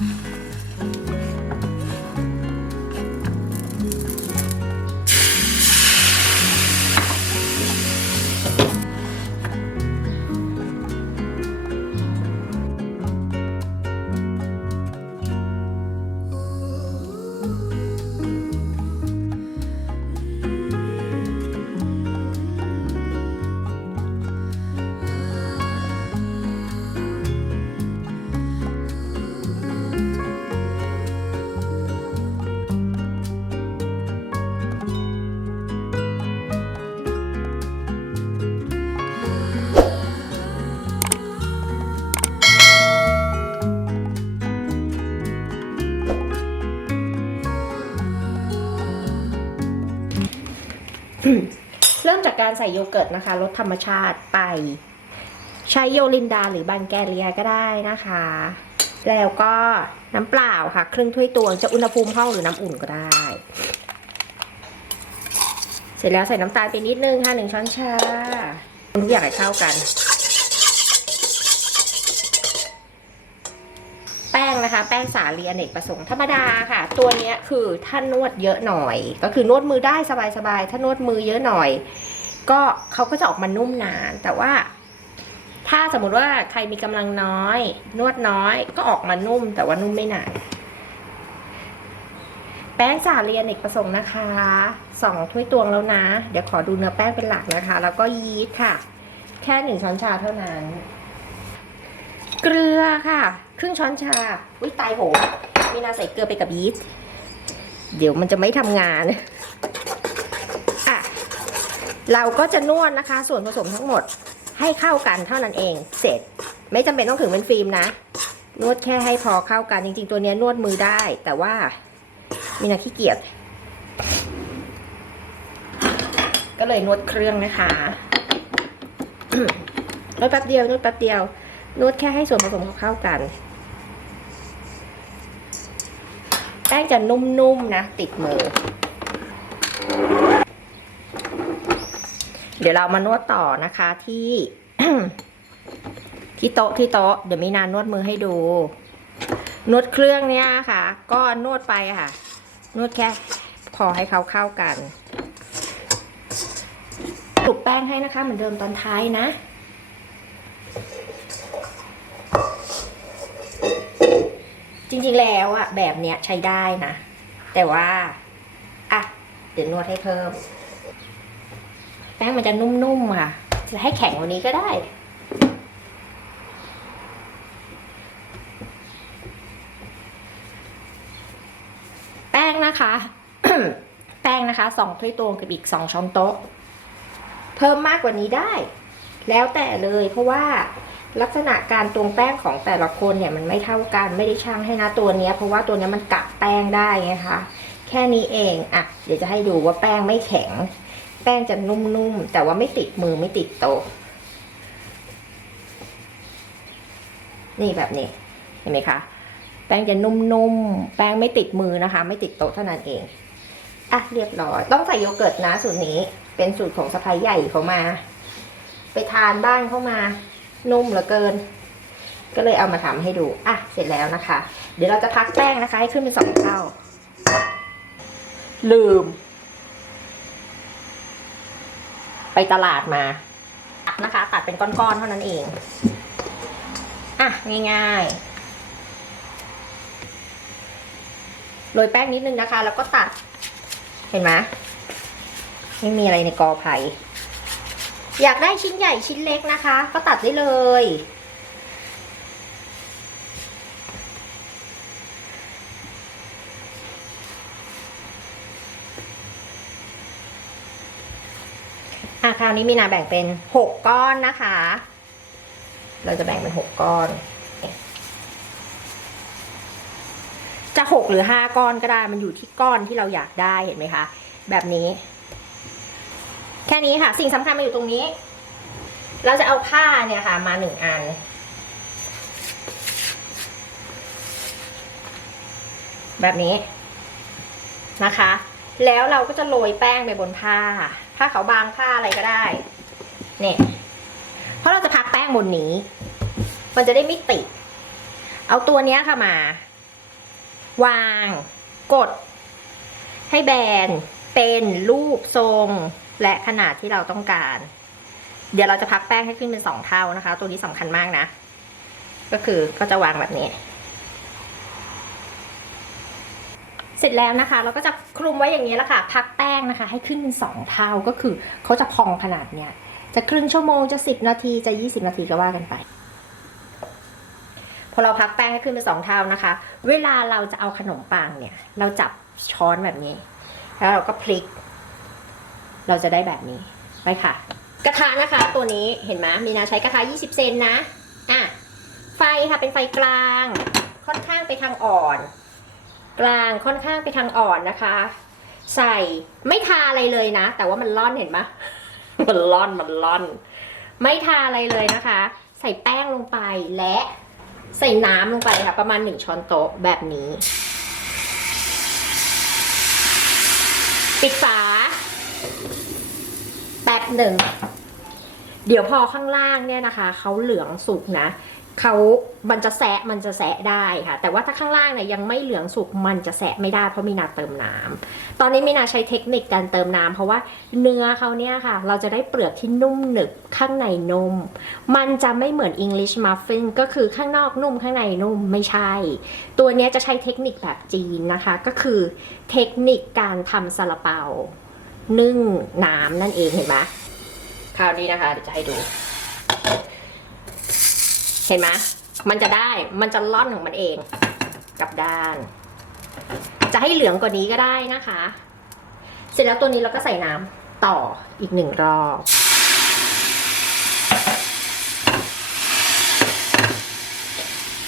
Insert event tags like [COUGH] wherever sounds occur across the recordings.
Mm-hmm. [LAUGHS] การใส่โยเกิร์ตนะคะรสธรรมชาติไป ใช้โยลินดาหรือบันแกเรียก็ได้นะคะ แล้วก็น้ำเปล่าค่ะ ครึ่งถ้วยตวงจะอุณหภูมิห้องหรือน้ำอุ่นก็ได้ เสร็จแล้วใส่น้ำตาลไปนิดนึงค่ะหนึ่งช้อนชาทุกอย่างให้เข้ากันแป้งนะคะแป้งสาลีอเนกประสงค์ธรรมดาค่ะ ตัวนี้คือถ้านวดเยอะหน่อย ก็คือนวดมือได้สบายๆถ้านวดมือเยอะหน่อย ก็เขาก็จะออกมานุ่มนาน แต่ว่าถ้าสมมติว่าใครมีกำลังน้อย นวดน้อยก็ออกมานุ่ม แต่ว่านุ่มไม่นานแป้งสาลีอเนกประสงค์นะคะสองถ้วยตวงแล้วนะ เดี๋ยวขอดูเนื้อแป้งเป็นหลักนะคะ แล้วก็ยีสต์ค่ะ แค่หนึ่งช้อนชาเท่านั้น เกลือค่ะ ครึ่งช้อนชาอุ้ยตายโห มีนาใส่เกลือไปกับยีสต์เดี๋ยวมันจะไม่ทำงาน เราก็จะนวดนะคะ ส่วนผสมทั้งหมดให้เข้ากันเท่านั้นเอง เสร็จ ไม่จำเป็นต้องถึงเป็นฟิล์มนะ นวดแค่ให้พอเข้ากันจริง ๆ ตัวนี้นวดมือได้ แต่ว่ามีนาขี้เกียจก็เลยนวดเครื่องนะคะนวดแป๊บเดียวนวดแป๊บเดียวนวดแค่ให้ส่วนผสมเขาเข้ากัน แป้งจะนุ่มๆนะติดมือ เดี๋ยวเรามานวดต่อนะคะที่ ที่โต๊ะที่โต๊ะเดี๋ยวมีนานนวดมือให้ดู นวดเครื่องเนี้ยค่ะ ก็นวดไปค่ะ นวดแค่พอให้เขาเข้ากันปลุกแป้งให้นะคะ เหมือนเดิมตอนท้ายนะจริงๆ แล้วอะแบบเนี้ยใช้ได้นะ แต่ว่า อะ เดี๋ยวนวดให้เพิ่ม แป้งมันจะนุ่มๆค่ะ จะให้แข็งกว่านี้ก็ได้ แป้งนะคะ แป้งนะคะสองถ้วยตวงกับอีกสองช้อนโต๊ะ เพิ่มมากกว่านี้ได้ แล้วแต่เลยเพราะว่าลักษณะการตวงแป้งของแต่ละคนเนี่ยมันไม่เท่ากันไม่ได้ช่างให้นะตัวเนี้ย เพราะว่าตัวเนี้ยมันกัดแป้งได้ไงคะแค่นี้เองอะเดี๋ยวจะให้ดูว่าแป้งไม่แข็ง แป้งจะนุ่มๆ แต่ว่าไม่ติดมือไม่ติดโต๊ะนี่แบบนี้ เห็นไหมคะ แป้งจะนุ่มๆ แป้งไม่ติดมือนะคะ ไม่ติดโต๊ะเท่านั้นเอง อะเรียบร้อย ต้องใส่โยเกิร์ตนะสูตรนี้ เป็นสูตรของสะพายใหญ่เขามา ไปทานบ้านเข้ามา นุ่มเหลือเกิน ก็เลยเอามาทำให้ดู อะ เสร็จแล้วนะคะ เดี๋ยวเราจะพักแป้งนะคะ ให้ขึ้นเป็นสองเท่า ลืม ไปตลาดมาตัดนะคะ ตัดเป็นก้อนๆเท่านั้นเอง อะ ง่ายๆโรยแป้งนิดนึงนะคะ แล้วก็ตัด เห็นไหมไม่มีอะไรในกอไผ่อยากได้ชิ้นใหญ่ชิ้นเล็กนะคะ ก็ตัดได้เลย คราวนี้มีนาแบ่งเป็นหกก้อนนะคะ เราจะแบ่งเป็นหกก้อน จะหกหรือห้าก้อนก็ได้ มันอยู่ที่ก้อนที่เราอยากได้เห็นไหมคะ แบบนี้ แค่นี้ค่ะ สิ่งสำคัญมาอยู่ตรงนี้ เราจะเอาผ้าเนี่ยค่ะ มาหนึ่งอันแบบนี้นะคะ แล้วเราก็จะโรยแป้งไปบนผ้า ผ้าขาวบางผ้าอะไรก็ได้ เนี่ย เพราะเราจะพักแป้งบนนี้ มันจะได้ไม่ติด เอาตัวเนี้ยค่ะมา วาง กด ให้แบน เป็นรูปทรง และขนาดที่เราต้องการ เดี๋ยวเราจะพักแป้งให้ขึ้นเป็นสองเท่านะคะ ตัวนี้สำคัญมากนะ ก็คือก็จะวางแบบนี้ เสร็จแล้วนะคะ เราก็จะคลุมไว้อย่างนี้แล้วค่ะ พักแป้งนะคะ ให้ขึ้นเป็นสองเท่าก็คือเขาจะพองขนาดเนี้ยจะครึ่งชั่วโมงจะสิบนาทีจะยี่สิบนาทีก็ว่ากันไป พอเราพักแป้งให้ขึ้นเป็นสองเท่านะคะ เวลาเราจะเอาขนมปังเนี่ย เราจับช้อนแบบนี้ แล้วเราก็พลิก เราจะได้แบบนี้ไปค่ะ กระทะนะคะ ตัวนี้เห็นไหมมีนาใช้กระทะ 20 เซนนะอะไฟค่ะเป็นไฟกลาง ค่อนข้างไปทางอ่อน กลางค่อนข้างไปทางอ่อนนะคะ ใส่ไม่ทาอะไรเลยนะ แต่ว่ามันร่อนเห็นปะมันร่อนมันร่อน ไม่ทาอะไรเลยนะคะ ใส่แป้งลงไปและใส่น้ำลงไปค่ะ ประมาณหนึ่งช้อนโต๊ะแบบนี้ ปิดฝาแป๊บหนึ่ง เดี๋ยวพอข้างล่างเนี่ยนะคะ เขาเหลืองสุกนะ เขามันจะแสะมันจะแสะได้ค่ะ แต่ว่าถ้าข้างล่างเนี่ยยังไม่เหลืองสุกมันจะแสะไม่ได้เพราะมีนาเติมน้ำตอนนี้มีนาใช้เทคนิคการเติมน้ำเพราะว่าเนื้อเขาเนี่ยค่ะ เราจะได้เปลือกที่นุ่มหนึบข้างในนุ่ม มันจะไม่เหมือน English muffin ก็คือข้างนอกนุ่มข้างในนุ่มไม่ใช่ ตัวเนี้ยจะใช้เทคนิคแบบจีนนะคะ ก็คือเทคนิคการทำซาลาเปา นึ่งน้ำนั่นเองเห็นไหมคราวนี้นะคะเดี๋ยวจะให้ดู เห็นไหมมันจะได้มันจะล่อนของมันเองกับด้าน จะให้เหลืองกว่านี้ก็ได้นะคะ เสร็จแล้วตัวนี้เราก็ใส่น้ำต่ออีกหนึ่งรอบ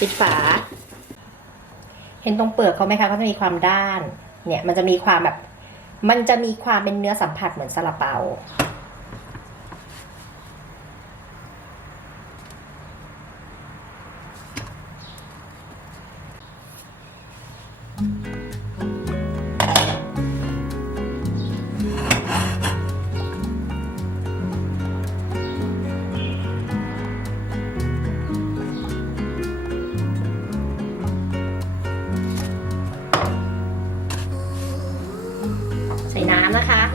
ปิดฝา เห็นตรงเปลือกเขาไหมคะเขาจะมีความด้าน เนี่ยมันจะมีความแบบ มันจะมีความเป็นเนื้อสัมผัสเหมือนซาลาเปา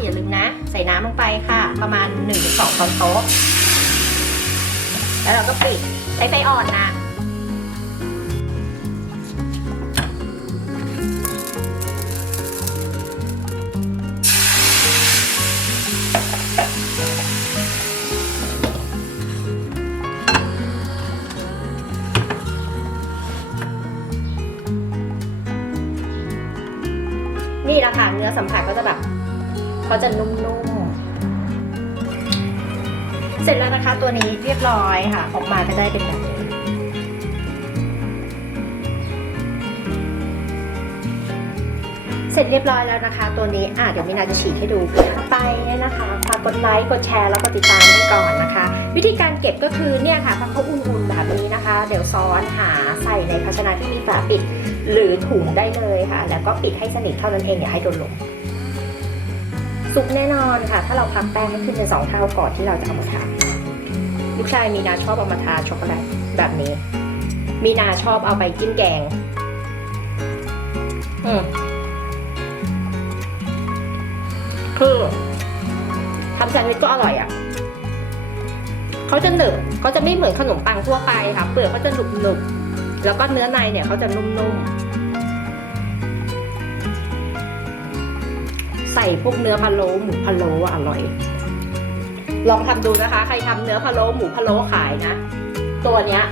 อย่าลืมนะ ใส่น้ำลงไปค่ะ ประมาณ1-2ช้อนโต๊ะแล้วเราก็ปิดใช้ไฟอ่อนนะ เขาจะนุ่มๆ เสร็จแล้วนะคะตัวนี้เรียบร้อยค่ะ ออกมาก็ได้เป็นแบบนี้เสร็จเรียบร้อยแล้วนะคะ ตัวนี้อะเดี๋ยวมินาจะฉีกให้ดูไปเนี่ยนะคะฝากกดไลค์กดแชร์แล้วก็ติดตามให้ก่อนนะคะ วิธีการเก็บก็คือเนี่ยค่ะพอเขาอุ่นๆแบบนี้นะคะ เดี๋ยวซ้อนหาใส่ในภาชนะที่มีฝาปิด หรือถุงได้เลยค่ะ แล้วก็ปิดให้สนิทเท่านั้นเองอย่าให้โดนลม สุกแน่นอนค่ะ ถ้าเราพักแป้งให้ขึ้นเป็นสองเท่าก่อนที่เราจะเอามาทาลูกชายมีนาชอบเอามาทาช็อกโกแลตแบบนี้ มีนาชอบเอาไปจิ้มแกง อืมคือทำแซนด์วิชก็อร่อยอะเขาจะหนึบเขาจะไม่เหมือนขนมปังทั่วไปค่ะ เปลือกเขาจะหนุบหนุบแล้วก็เนื้อในเนี่ยเขาจะนุ่มๆ พวกเนื้อพะโล้หมูพะโล้อร่อย ลองทำดูนะคะ ใครทำเนื้อพะโล้หมูพะโล้ขายนะ ตัวเนี้ย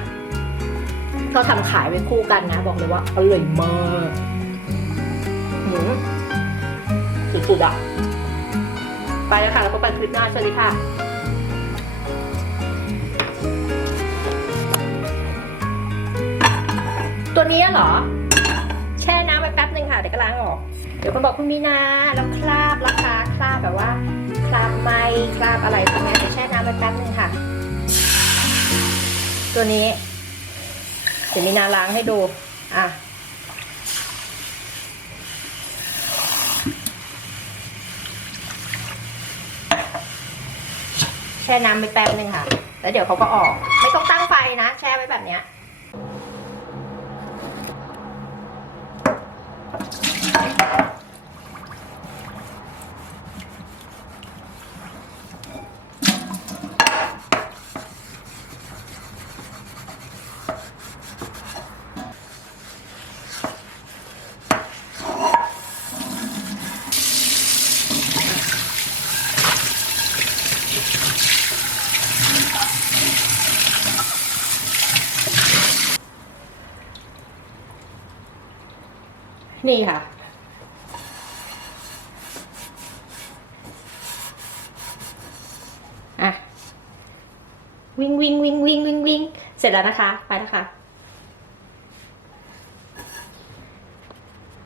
เขาทำขายไว้คู่กันนะ บอกเลยว่าอร่อยมากหืมสุดๆอะไปแล้วค่ะแล้วพบกันคลิปหน้าสวัสดีค่ะตัวนี้เหรอ ดี๋ยวคนบอกคุณมีนาแล้วคราบราคาคราบแบบว่าคราบไหมคราบอะไรใช่ไหมเดี๋ยวแช่น้ำไปแป๊บนึงค่ะ ตัวนี้เดี๋ยวมีนาล้างให้ดูอะแช่น้ำไปแป๊บนึงค่ะ แล้วเดี๋ยวเขาก็ออก ไม่ต้องตั้งไฟนะ แช่ไว้แบบเนี้ย นี่ค่ะ อะ วิ่งวิ่งวิ่งวิ่งวิ่งวิ่งเสร็จแล้วนะคะ ไปนะคะ